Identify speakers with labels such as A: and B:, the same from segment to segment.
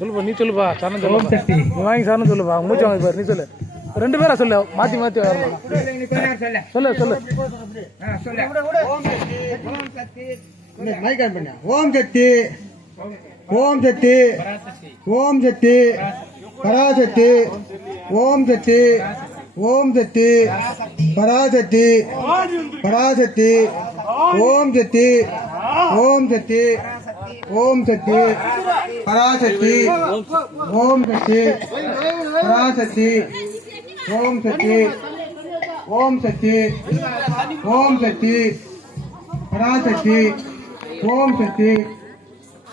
A: சொல்லுப்பா நீ சொல்லுப்பா சரணம் சொல்லு நீ வாங்கி சரணம் சொல்லுப்பா மூச்சு வாங்கி பாரு நீ சொல்லு ரெண்டு பேரா சொல்லு மாத்தி மாத்தி வர சொல்லு சொல்லு சொல்லு ஓம்
B: சக்தி ஓம் சக்தி ஓம் சக்தி பராசக்தி ஓம் சக்தி ஓம் சக்தி பராசக்தி பராசக்தி ஓம் சக்தி ஓம் சக்தி او ستی پاشتی ہوں ستی پراشتی ہوں ستی ہوں ستی ہوں ستی پاشتی ہوں ستی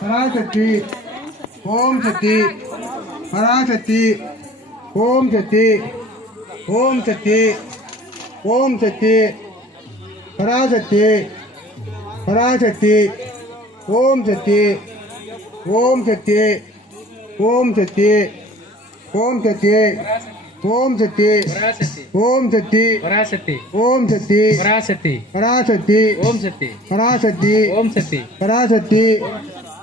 B: پراشتی ہوں ستی پراشتی ہوں ستی ہوں ستی ہوں ستی پاشتی پراشتی ओम जति ओम जति ओम जति ओम जति ओम जति ओम जति ओम जति ओम जति ओम जति ओम जति ओम जति ओम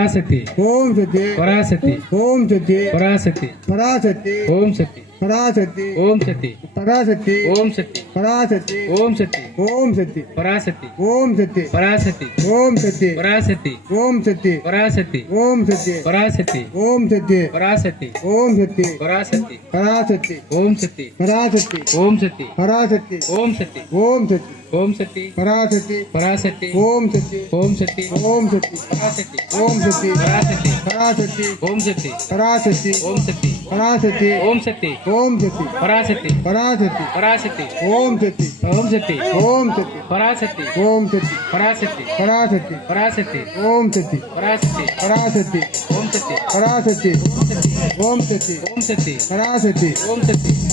B: پا سی ستی پتیم ستیم ستیم سیم ستیہتیستی پا ستی پھر ستی ستی پہ ستی ستیم ستی ओम सती पासी पासी ओम सती ओम सती ओम सतीशी ओम सती सी पासी ओम सती पासी ओम सती ओम सती पासी पी पासी ओम सती ओम सती ओम सती पासी ओम सती पासी पासी प्रासी ओम सती पी पासी ओम सती पासी सती ओम सती ओम सती पासी ओम सती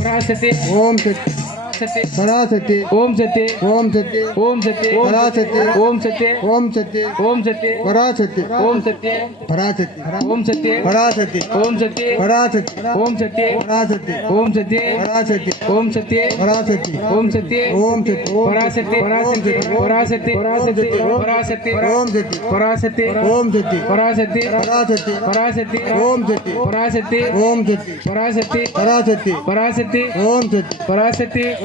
B: प्रार्थना से ओम शक्ति सरा सत्य ओम सत्य ओम सत्य ओम सत्य सरा सत्य ओम सत्य ओम सत्य ओम सत्य परा सत्य ओम सत्य परा सत्य ओम सत्य परा सत्य ओम सत्य परा सत्य ओम सत्य परा सत्य ओम सत्य परा सत्य ओम सत्य परा सत्य ओम सत्य ओम सत्य परा सत्य परा सत्य परा सत्य परा सत्य परा सत्य ओम सत्य परा सत्य ओम सत्य परा सत्य परा सत्य परा सत्य ओम सत्य परा सत्य ओम सत्य परा सत्य परा सत्य परा सत्य ओम सत्य परा सत्य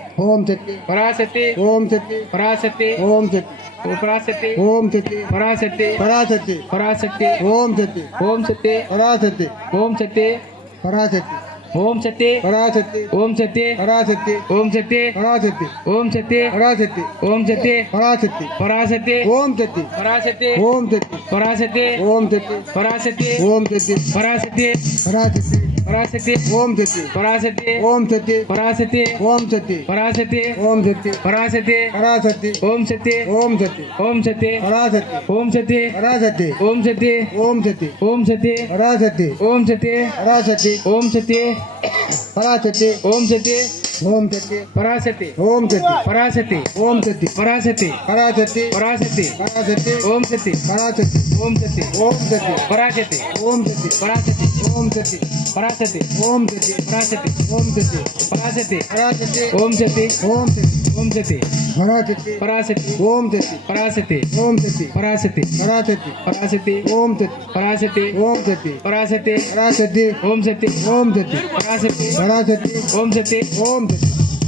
B: پتے ستی پتےشتے پاشتے پراستے پہاشتے وو ستی ہوں ستے پاستے وو ستے پہ پریشتے اوم ستے پہ سیم ستے پراستے اوم ستے پریشتے وم ستے پتیشتے وو ستی پریشتے وو ستی پہ پریشتے وو ستی پہ پریشتے پرشتی وو ستی پاستی اوم ستی پاستی وو ستی پاستی اوم ستی پہ سی ہر ستی او ستی اوم ستی ہوں ستی پرا سی او ستی ہر سی او ستی وم ستی ستی ہر سی او ستی ہر ستی او ستی پاشتی ہوں ستی ستی پاستیم ستی پہ سیم ستی پاستی پاستی پراشتی پراشتی او ستی پراشتی प्राशत ओम पासे ओम ते ओम सतशि हर पासे ओम सि प्रो सि प्रोसी ओम सि प्रशती ओम ओम सी ओम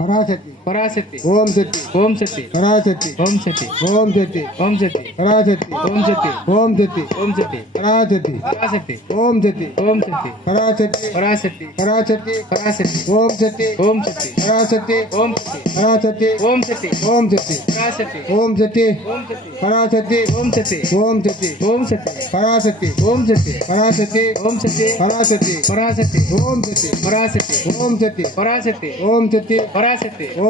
B: ಪರಾಶಕ್ತಿ ओम जति पराशक्ति ओम जति पराशक्ति ओम जति पराशक्ति ओम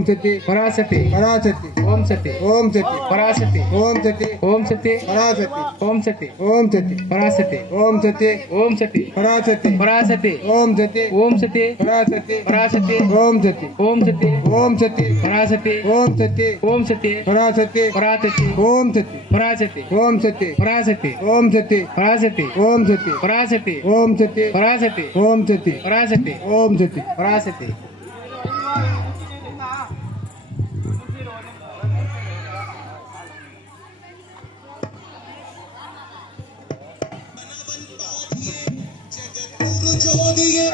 B: ओम सती परा सती परा सती ओम सती ओम सती परा सती ओम सती ओम सती परा सती ओम सती ओम सती परा सती ओम सती ओम सती परा सती परा सती ओम सती ओम सती परा सती परा सती ओम सती ओम सती ओम सती परा सती ओम सती ओम सती परा सती परा सती ओम सती परा सती ओम सती परा सती ओम सती परा ओम सती परा ओम सती ओम सती परा ओम सती परा ओम सती परा ओम सती परा ओम सती परा ओम सती परा ओम सती परा ओम सती परा ओम सती परा ओम सती ಸಹೋದಿಗೆ